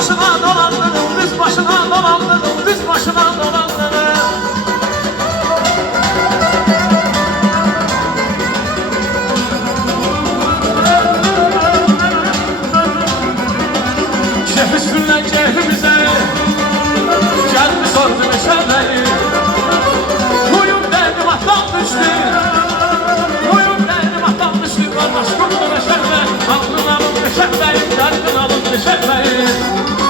başına dolandırdım, düz başına dolandırdım, düz başına dolandırdım. Üstünden cehrimize geldi sordu meşaleyi. Huyum derdim attan düştü, huyum derdim attan düştü. Kardeş kurdu meşale, aklın alın meşaleyi, kalbin alın meşaleyi.